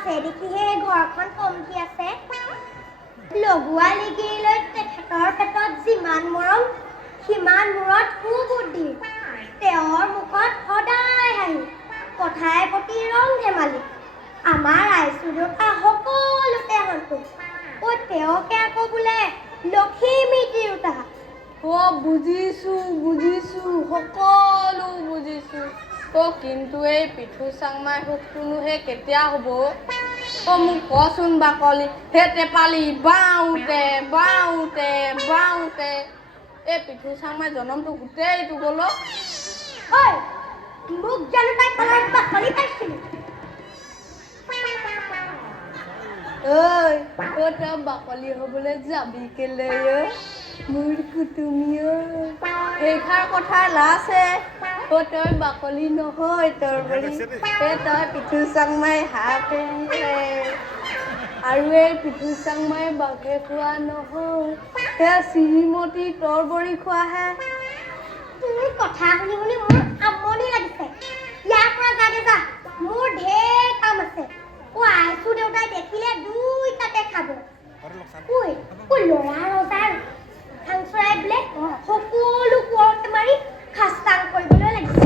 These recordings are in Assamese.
আছে দেখিহে ঘৰখন কমকি আছে লগোৱা লিগিলৈ তেখেতৰ পেটত যিমান মৰম সিমান মূৰত সুবুদ্ধি তেওঁৰ মুখত সদায় হাঁহি কথাই প্ৰতি ৰং ধেমালি আমাৰ আইচু দেউতা সকলোতে সন্তোষ তেওঁকে আকৌ বোলে লখিমী তিৰোতা বুজিছো সকলো বুজিছো কিন্তু এই পিঠু চাংমাই সুখটোনোহে কেতিয়া হ'ব মোক কচোন বাকলি হে টেপালি বাওঁতে এই পিঠু চাংমাই জনমটো গোটেইটো গ'ল ঐ মোক জানো তাই কলৰ বাকলি পাইছিলি তই বাকলি হ'বলৈ যাবি কেলে মোৰ কুটুমীয় সেইষাৰ কথা লাছে তই বাকলি নহয় তোৰ বুলি তই পিঠু চাংমাই হাঁহ আৰু এই পিঠু চাংমাই বাঘে খোৱা নহয় শ্ৰীমতী তৰবৰি খোৱাহে কথা শুনি শুনি মোৰ আমনি লাগিছে ইয়াৰ পৰা যাগে যা মোৰ ঢেৰ কাম আছে আইচু দেউতাই দেখিলে দুইটাতে খাব ল'ৰা ৰজাৰ চৰাই বোলে সকলো কোঁৱৰতে মাৰি খাস্তাং কৰিবলৈ লাগিছে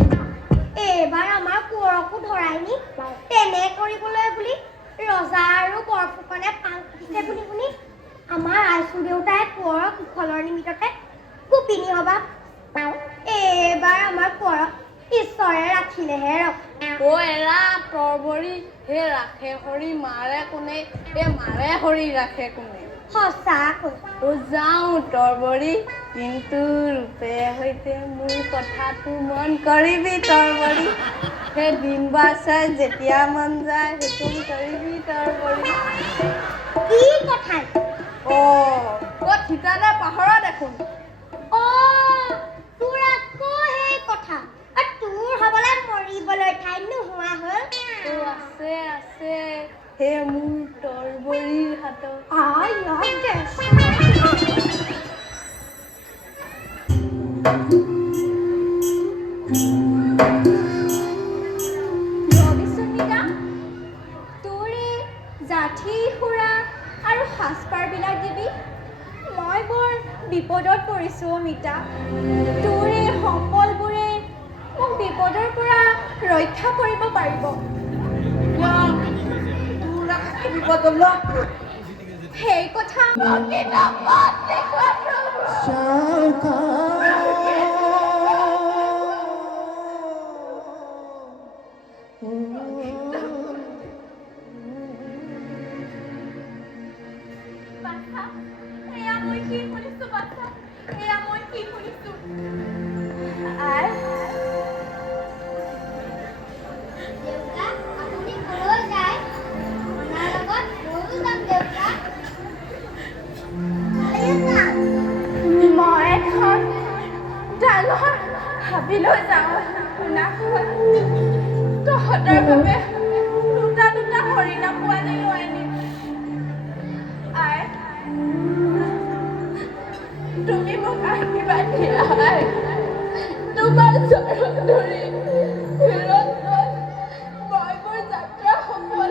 এইবাৰ আমাৰ কোঁৱৰকো ধৰাই নি তেনে কৰিবলৈ বুলি ৰজা আৰু বৰফুকনে পাং দিছে বুলি শুনি আমাৰ আইচু দেউতাই কোঁৱৰক কুশলৰ নিমিত্ততে গোপিনী সভা এইবাৰ আমাৰ কোঁৱৰক ঈশ্বৰে ৰাখিলেহে এৰা তৰবৰি হে ৰাখে হৰি মাৰে কোনে মাৰে হৰি ৰাখে কোনে সঁচাকৈ যাওঁ তৰবৰি কিন্তু ৰূপে সৈতে মোৰ কথাটো মন কৰিবি তৰবৰি সেই দিন বাৰ চাই যেতিয়া মন যায় সেইটো কৰিবি তৰবৰি কি কথা ঠিকানা পাহৰা দেখোন তোৰ আকৌ সেই কথা তোৰ হবলৈ মৰিবলৈ ঠাই নোহোৱা হ'ল আছে হে মোৰ তৰবৰিৰ হাতত জাঠি খুৰা আৰু সাজপাৰবিলাক দিবি মই বৰ বিপদত পৰিছোঁ অমিতা তোৰ এই সম্বলবোৰে মোক বিপদৰ পৰা ৰক্ষা কৰিব পাৰিব সেই কথা হাবিলৈ যাওঁ শুনা তহঁতৰ বাবে দুটা হৰিণা পোৱালি লৈ আনিম তুমি মোক আশীৰ্বাদ দিয়া তোমাৰ চৰণ ধৰি মই মোৰ যাত্ৰা সফল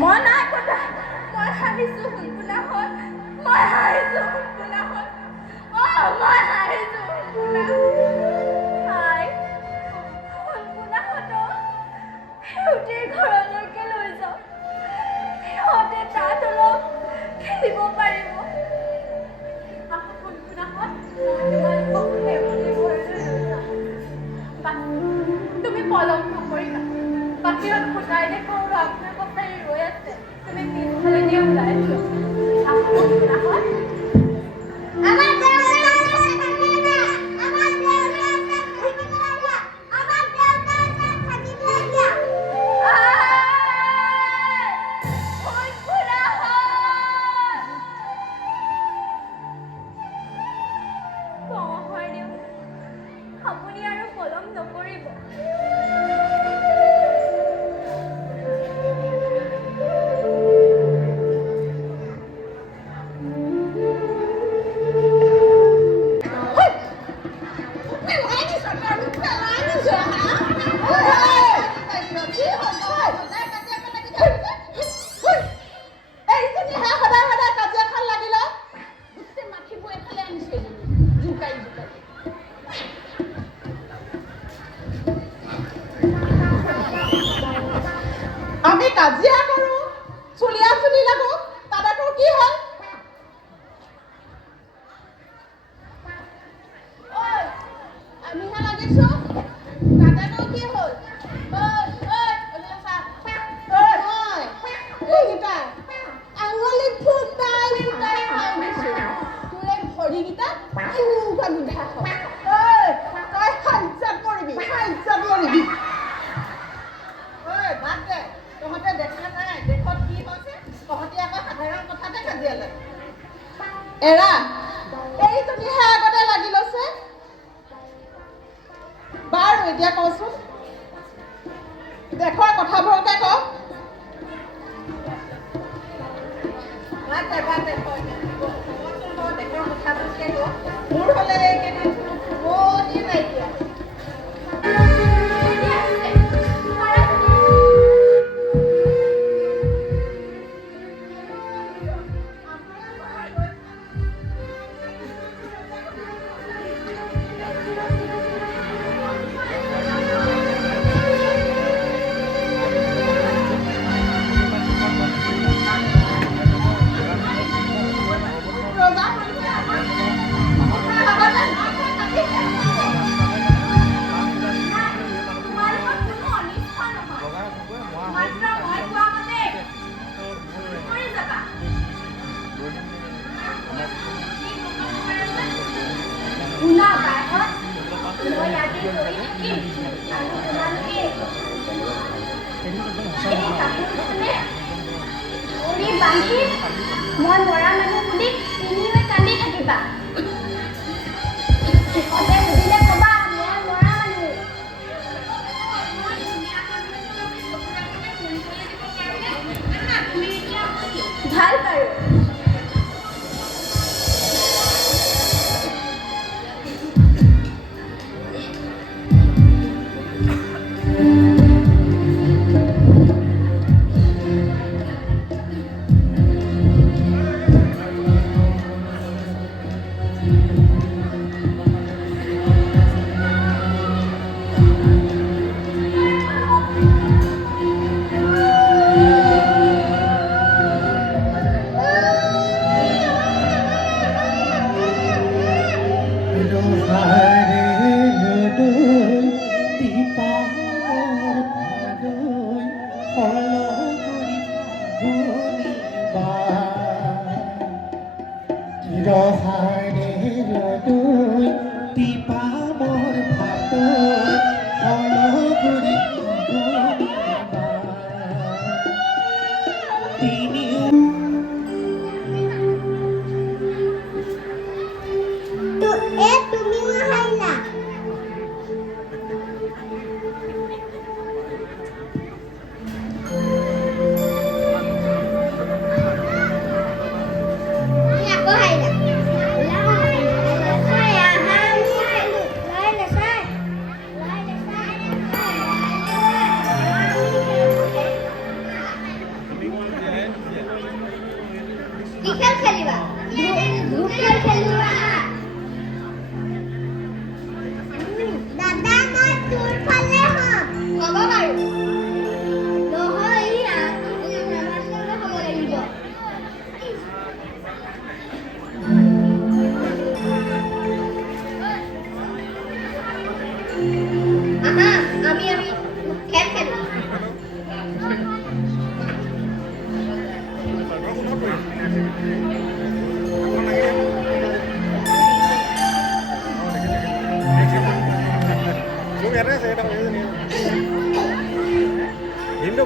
মন নাই কথা পলম নকৰিবা বাহিৰত ফুটাই দেখো আপোনাৰ কথাই ৰৈ আছে তুমি পিছফালে দিয়ে ওলাই যোৱা আমাৰ আপুনি আৰু পলম নকৰিব আমি কাজিয়া কৰো চুলিয়া চুলি লাগো তাত আকৌ কি হ'ল আমিহে লাগিছো তাত আকৌ কি হ'ল এইকেইটা আঙুলি ফুটাই ফুটাই খাই দিছো তোৰ এই ভৰিকেইটা এনেকুৱা গোন্ধা হয় তই সাজ্জাত কৰিবি বাদ দে তহঁতে দেখা নাই দেশত কি হৈছে তহঁতি আকৌ সাধাৰণ কথাতে কাজিয়া লাগে এৰা এইজনীহে আগতে লাগি লৈছে বাৰু এতিয়া কচোন দেশৰ কথাবোৰকে ক বাদ দে দেশৰ কথাবোৰকে ক মোৰ হ'লে এইকেইদিন শুৱনি নাইকিয়া মই মৰা মানুহ বুলি তিনিওৱে কান্দি থাকিবা সিহঁতে সুধিলে কবা মই মৰা মানুহ ভাল বাৰু আমি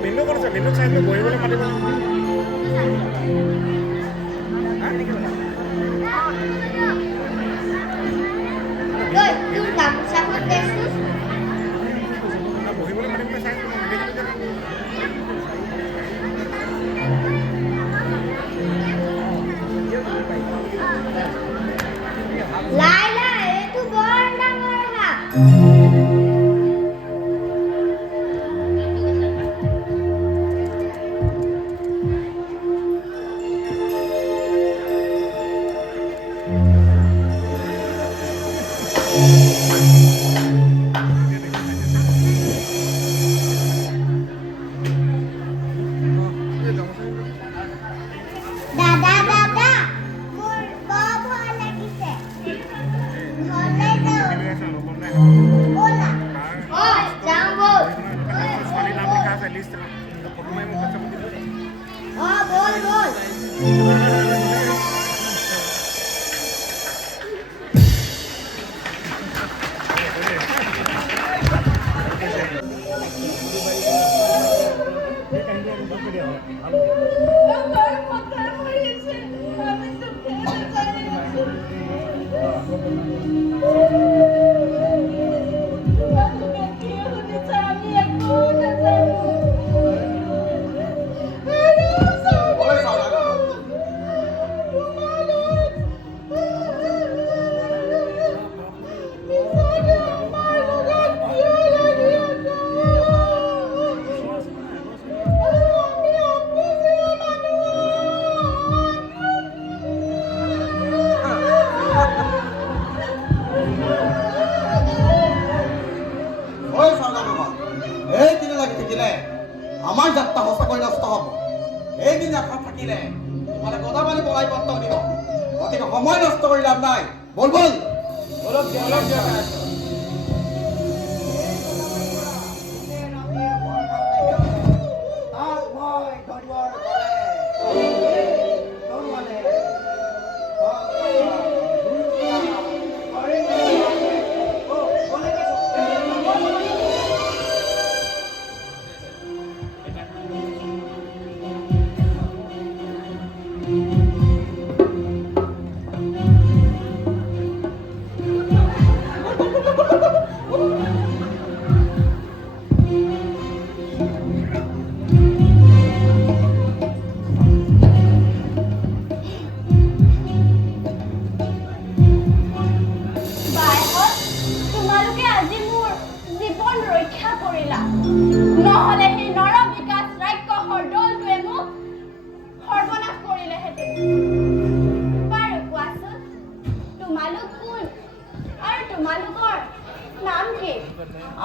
ভিন্ন কোন আছে ভিন্ন চাইলে বহিবলৈ মাতিব বহিবলৈ মাতিবলৈ চাই লাইলা এইটো বৰ ডাঙৰ হাত দাদা দাদা মোৰ বৰ ভয় লাগিছে ঘৰলৈ যাওঁ ব'লা যাওঁ ব'ল ছোৱালী নাম লিখা আছে লিষ্ট ফটো মাৰি মোক হোৱাটছআপত দি দিবি ব'ল ব'ল আমাৰ যাত্ৰা সঁচাকৈ নষ্ট হ'ব এইদিন যাত্ৰা থাকিলে তোমালে গদাপানী পলাই পত্ৰ দিব গতিকে সময় নষ্ট কৰি লাভ নাই বল বল অলপ দিয়া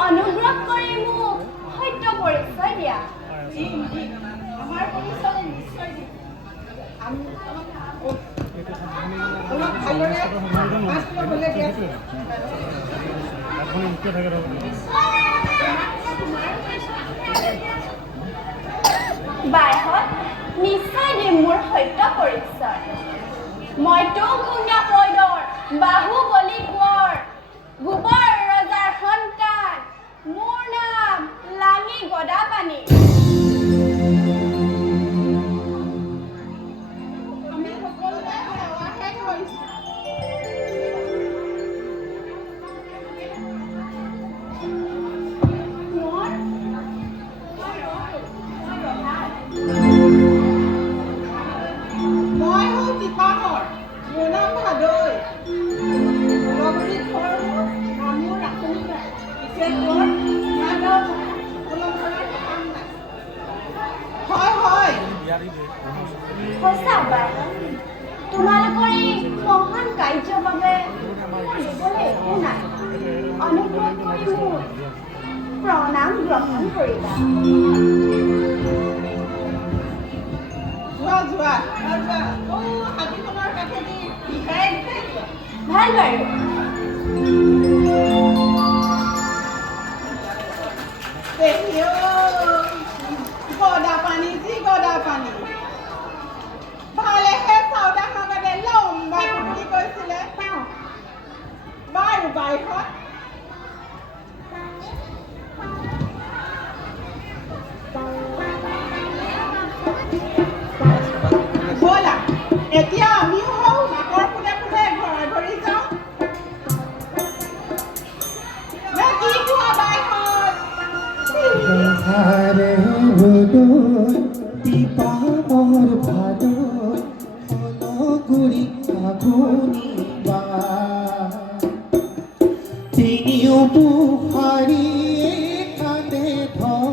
অনুগ্ৰহ কৰি মোক সত্য পৰিচয় দিয়া আমাৰ পৰিচয় নিশ্চয় দিম অলপ ভালদৰে মাছ ল'বলৈ দিয়া বাইহঁত নিশ্চয় দিম মোৰ সত্য পৰিচয় মইতো ঘূণীয়া পৈদৰ বাহুবলী কোঁৱৰ গোবৰ ৰজাৰ সন্তান মোৰ নাম লাঙি গদাপানী আমি সকলোৱে সেৱাহে কৰিছোঁ মই হওঁ তিপামৰ মোৰ নাম ভাদৈ নলগুৰি ঘৰ মোৰ নাম মোৰ ৰাসুনিবাই পিছে ঘৰ মাধৱ কলম ধৰাৰ কাম নাই হয় হয় সঁচা বাইদেউ তোমালোকৰ এই মহান কাৰ্যৰ বাবে মোৰ দিবলৈ একো নাই অনুগ্ৰহ কৰি মোৰ প্ৰণাম গ্ৰহণ কৰিবা যোৱা যোৱা হাতীখনৰ কাষেদি বিষাই যোৱা ভাল বাৰু পেহী গদা পানী যি গদা পানী এতিয়া আমিও হওঁ নাকৰ ফুটে ফুটে ঘৰে ঘৰি যাওঁ নে কি কোৱা বাইহঁত? হাৰে ৰোদন দীপাবৰ ভাদন গুড়ি আগুনি বা তিনিও বুহাৰি কাঁদে ধৰ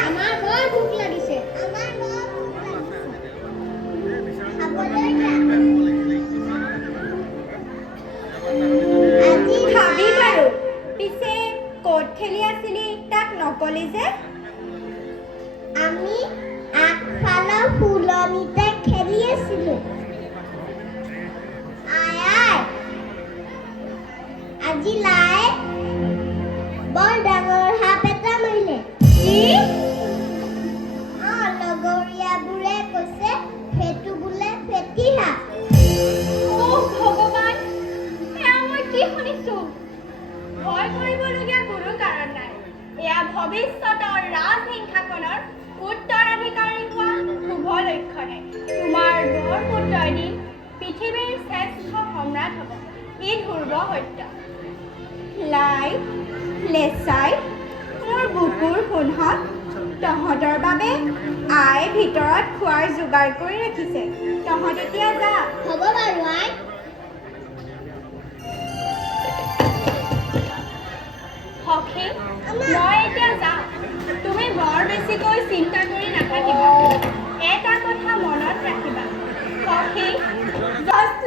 আমাৰ বৰ ভোক লাগিছে খাবি বাৰু পিছে ক'ত খেলি আছিলি তাক নকলি যে আমি আগফালৰ ফুলনিতে খেলি আছিলো আই আজি লাই বৰ ডাঙৰ সাপ এটা মাৰিলে কি লগৰীয়াবোৰে কৈছে সেইটো বোলে ফেটি সাপ ভগৱান এয়া মই কি শুনিছো ভয় কৰিবলগীয়া কোনো কাৰণ নাই এয়া ভৱিষ্যতৰ ৰাজসিংহাসনৰ উত্তৰাধিকাৰী হোৱা শুভ লক্ষণে তোমাৰ বৰ পুত্ৰই দিন পৃথিৱীৰ শ্ৰেষ্ঠ সম্ৰাট হ'ব ই ধ্ৰুৱ সত্য লাই লেচাই মোৰ বুকুৰ সোণহত তহঁতৰ বাবে আই ভিতৰত খোৱাৰ যোগাৰ কৰি ৰাখিছে তহঁত এতিয়া যা হ'ব বাৰু আই সখী মই এতিয়া যাওঁ তুমি বৰ বেছিকৈ চিন্তা কৰি নাথাকিবা এটা কথা মনত ৰাখিবা সখী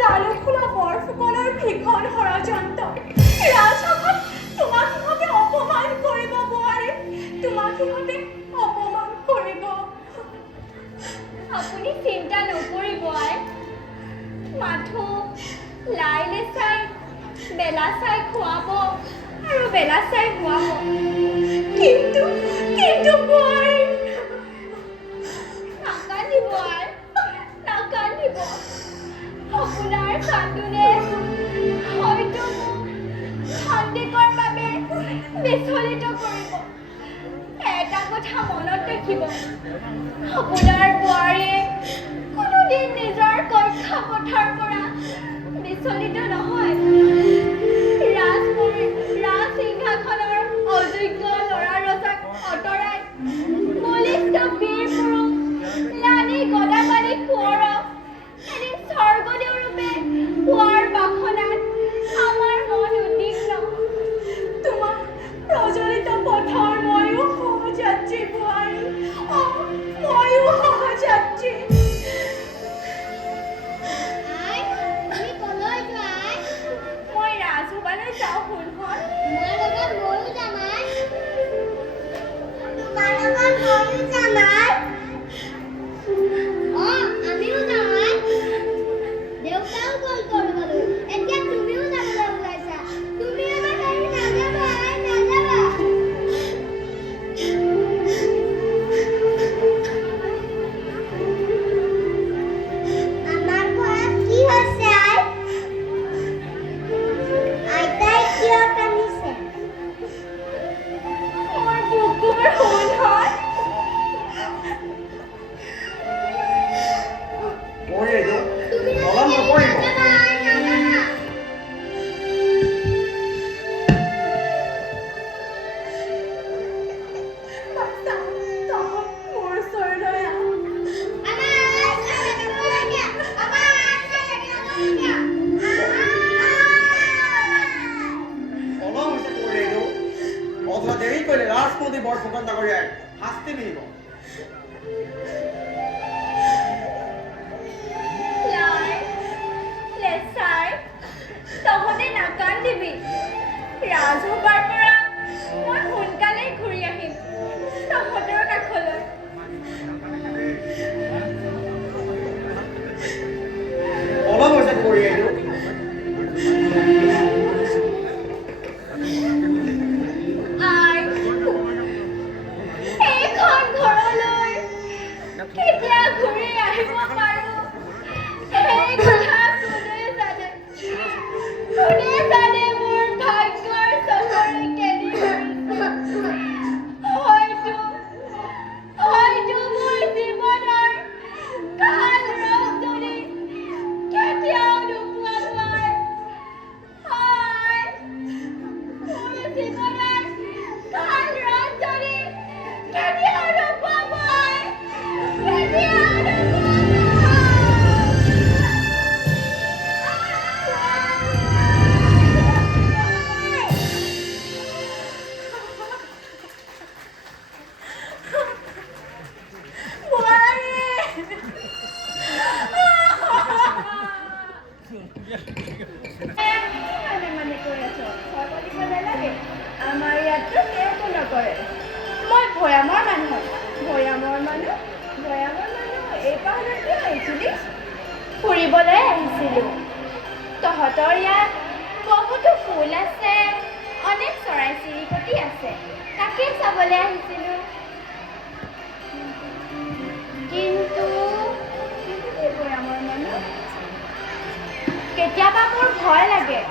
লালুখোলা বৰফুকনৰ ভীষণ ষড়যন্ত্ৰ ৰাজসভাত তোমাক সিহঁতে অপমান কৰিব বোৱাৰী তোমাক সিহঁতে অপমান কৰিব আপুনি চিন্তা নকৰিব আই মাথো লাই লেচাই বেলা চাই খুৱাব আৰু বেলা চাই খুৱাব কিন্তু বোৱাৰী নাকান্দিব আই নাকান্দিব আপোনাৰ কান্দোনে হয়তো মোক সন্দেহৰ বাবে বিচলিত কৰিব এটা কথা মনত ৰাখিব আপোনাৰ বোৱাৰীয়ে কোনোদিন নিজৰ কক্ষ পথাৰ পৰা বিচলিত নহয় ৰাজসিংহাসনৰ অযোগ্য ল'ৰা ৰজাক আঁতৰাই বলিষ্ঠ বীৰ পুৰুষ লানি গদাপাণি কোঁৱৰক এদিন স্বৰ্গদেউ ৰূপে পোৱাৰ বাসনাত আমাৰ মন উদ্বিগ্ন তোমাক প্ৰজ্বলিত পথৰ ময়ো সহযাত্ৰী বোৱাৰী ময়ো সহযাত্ৰী মই ৰাজসভালৈ যাওঁ শুনখন আমিও যাম দেউতাও গ'ল কৰিবলৈ এতিয়া তুমিও যাবলৈ ওলাইছা তুমি আমাৰ গাড়ী নাযাবা আমাৰ ঘৰত কি হৈছে আইতাই কিয় কান্দিছে মোৰ বুকুৰ সোণহত অলপ নপৰিব অথবা দেৰি কৰিলে ৰাজমন্ত্ৰী বৰফুকন ডাঙৰীয়াই শাস্তি মিলিব তহঁতে নাকান্দিবি ৰাজসভাৰ পৰা মই সোনকালে ঘূৰি আহিম তহঁতৰ কাষলৈ অলপ হৈছে কৰি আহিলোঁ এইখন ঘৰলৈ কেতিয়া ঘূৰি আহিব পাৰোঁ সেই কথা কোনে জানে মোৰ ভাগ্যৰ চহৰে কেনি হয়তো ভৈয়ামৰ মানুহ এই পাহাৰত কিয় আহিছিলি? ফুৰিবলৈ আহিছিলোঁ। তহঁতৰ ইয়াত বহুতো ফুল আছে, অনেক চৰাই চিৰিকটি আছে, তাকেই চাবলৈ আহিছিলোঁ। কিন্তু ভৈয়ামৰ মানুহ কেতিয়াবা মোৰ ভয় লাগে।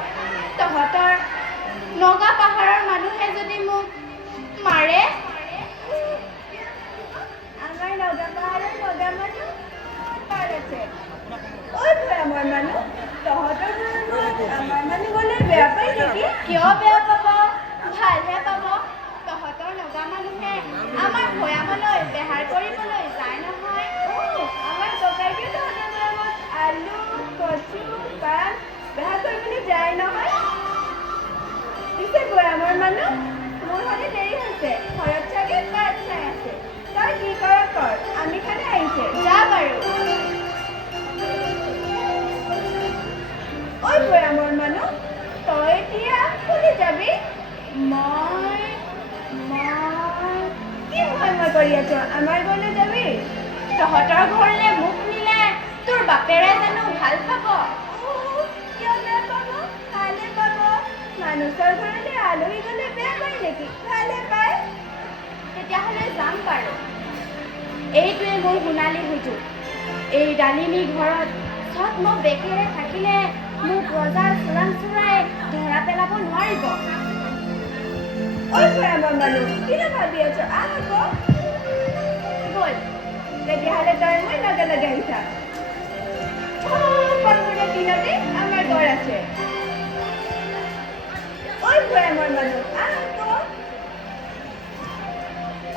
তহঁতৰ নগা পাহাৰৰ মানুহে যদি মোক মাৰে। আমাৰ নগা পাহাৰৰ নগা মানুহ কাৰ আছে? ঐ ভৈয়ামৰ মানুহ তহঁতৰ ঘৰত আমাৰ মানুহ গ'লে বেয়া পায় নেকি? কিয় বেয়া পাব? ভালহে পাব। তহঁতৰ নগা মানুহে আমাৰ ভৈয়ামলৈ বেহাৰ কৰিবলৈ যায় নহয়। আমাৰ ককাইকে তহঁতৰ ঘৰত আলু কচু পাত বেহা কৰিবলৈ যায় নহয়। পিছে ভৈয়ামৰ মানুহ মোৰ হ'লে দেৰি হৈছে, ঘৰত চাগে পাত চাই আছে। তই কি কৰ কৰ, আমি খানে আহিছে। যা বাৰু। ঐ ভৈয়ামৰ মানুহ তই এতিয়া ক'লৈ যাবি? মই কি হয় মই কৰি আছো? আমাৰ ঘৰলৈ যাবি? তহঁতৰ ঘৰলে মোক নিলে তোৰ বাপেৰে জানো ভাল পাব? কিয় বেয়া পাব? ভালে পাব। মানুহৰ ঘৰলৈ আলহী গ'লে বেয়া পায় নেকি? ভালে পায়। তেতিয়াহ'লে যাম বাৰু। এইটোৱে মোৰ সোণালী সুযোগ। এই ডালিমী ঘৰত ছদ্ম বেগেৰে থাকিলে মোক ৰজাৰ চোৰাংচোৰাই ধৰা পেলাব নোৱাৰিব। ঐ ভৈয়ামৰ মানুহ কিনো ভাবি আছ? আহ আকৌ। ব'ল। তেতিয়াহ'লে তই মই লগে লগে আহি থাক। পাহাৰৰ দিনতে আমাৰ ঘৰ আছে। ঐ ভৈয়ামৰ মানুহ আহ আকৌ।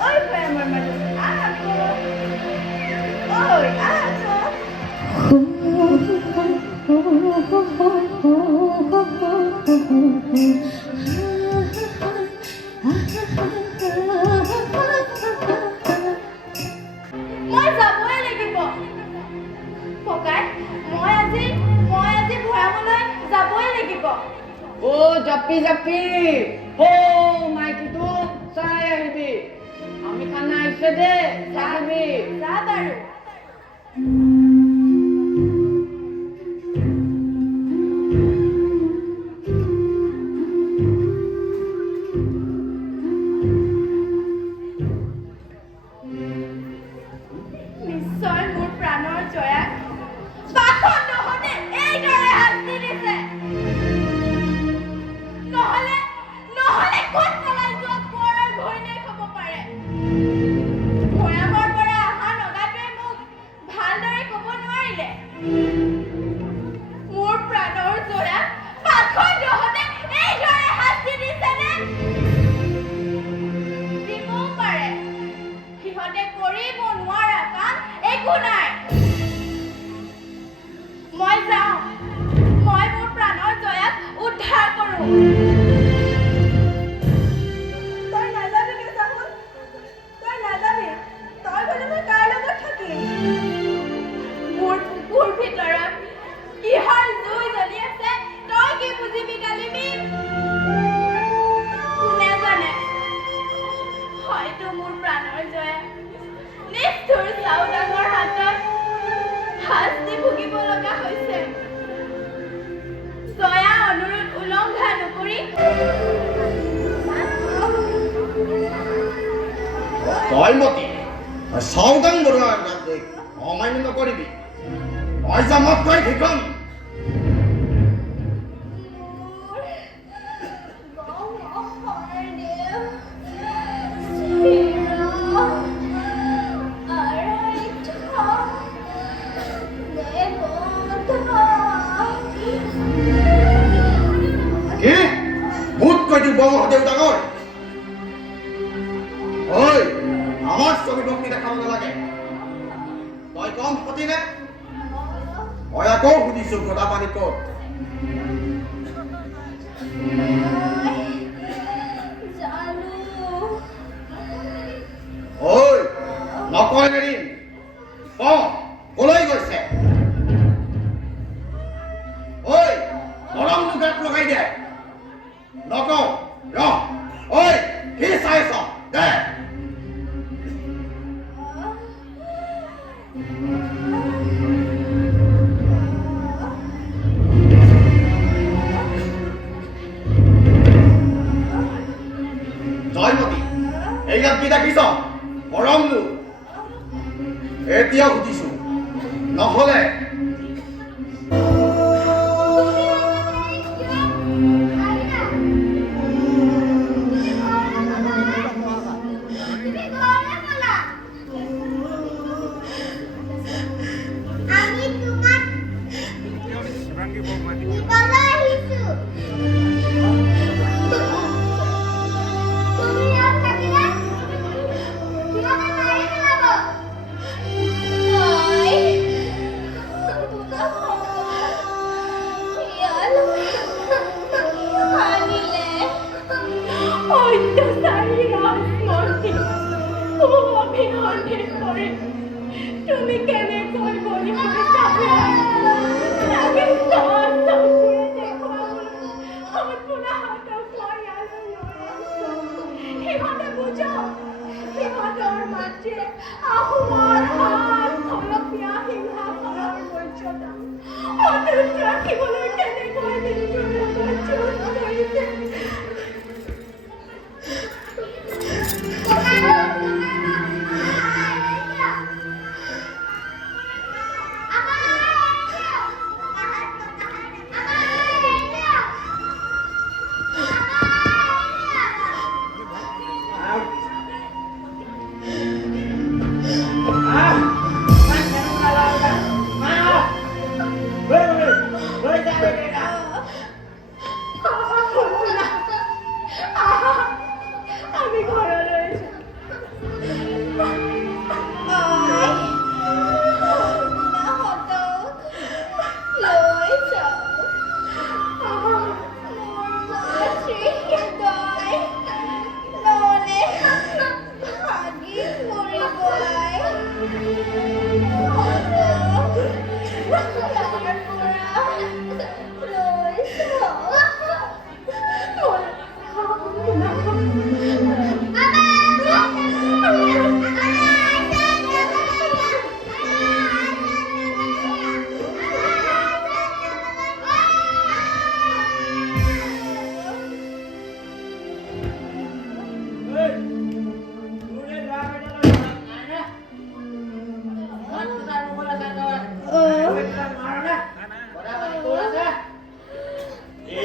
ঐ ভৈয়ামৰ মানুহ আহ আকৌ। ঐ আহ আকৌ। মই যাবই লাগিব। ককাই, মই আজি ভৈয়ামলৈ যাবই লাগিব। জাপি জাপি মাইকীটো চাই আহিবি। আমি খানা আহিছে দে, চাবি। যা বাৰু। নিশ্চয় মোৰ প্ৰাণৰ জয়াক পাখণ্ডহঁতে এইদৰে শাস্তি দিছে। নহ'লে ক'ত পলাই যোৱা কোঁৱৰৰ ঘৈণীয়েক হ'ব পাৰে? ভৈয়ামৰ পৰা অহা নগাটোৱে মোক ভালদৰে ক'ব নোৱাৰিলে। মোৰ প্ৰাণৰ জয়াক পাখণ্ডহঁতে এইদৰে শাস্তি দিছেনে? দিবও পাৰে। সিহঁতে কৰিব নোৱাৰা কাম একো নাই। মই যাওঁ। মই মোৰ প্ৰাণৰ জয়াক উদ্ধাৰ কৰোঁ। তই নাযাবি কেঁচাহুল। তই নাযাবি। তই গ'লে মই কাৰ লগত থাকিম? মোৰ বুকুৰ ভিতৰত কিহৰ জুই জ্বলি আছে তই কি বুজিবি ডালিমী? কোনে জানে, হয়তো মোৰ প্ৰাণৰ জয়া নিষ্ঠুৰ চাওদাঙৰ হাতত শাস্তি ভুগিব লগা হৈছে। জয়া অনুৰোধ উলংঘা নকৰি জয়মতি চাওদাং বৰুৱাৰ অমান্য নকৰিবি। তই জামত তই ঠিকন। কি ভূত কৈ দিওঁ বংশদেউ ডাঙৰ। ঐ আমাৰ ছবি ভক্তি দেখাব নালাগে। তই কম সতী নে? মই আকৌ সুধিছো ঘটা পানী ক'ত? ঐ নকয় নেৰিম। কলৈ গৈছে? ঐ গৰমটো গাত লগাই দে। নকওঁ ৰ। ঐ কি চাই আছ? দে। কিতাপ কি দেখিছ গৰম লোক এতিয়া সুধিছো নহ'লে শিৱাংগী বৰমাটি তুমি কেনেকৈ বলি সিহঁতে বুজা সিহঁতৰ মাতৃয়ে আহোমৰ হাত খলপীয়া সিংহাসনৰ মৰ্যাদা অটুট ৰাখিবলৈ কেনেকৈ মৃত্যুৰ লগত যুঁজ কৰিছে। আমি ঘৰলৈ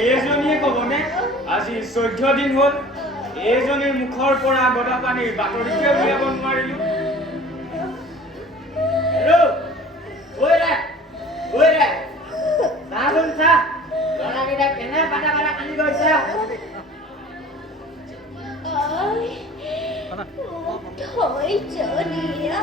এইজনীয়ে ক'বনে আজি 14 দিন হ'ল এইজনীৰ মুখৰ পৰা গদা পানীৰ বাতৰিটোৱে উলিয়াব নোৱাৰিলো। ল'ৰাকেইটা কেনে পাতা পাতা কান্দি গৈছা? ধৈৰ্য দিয়া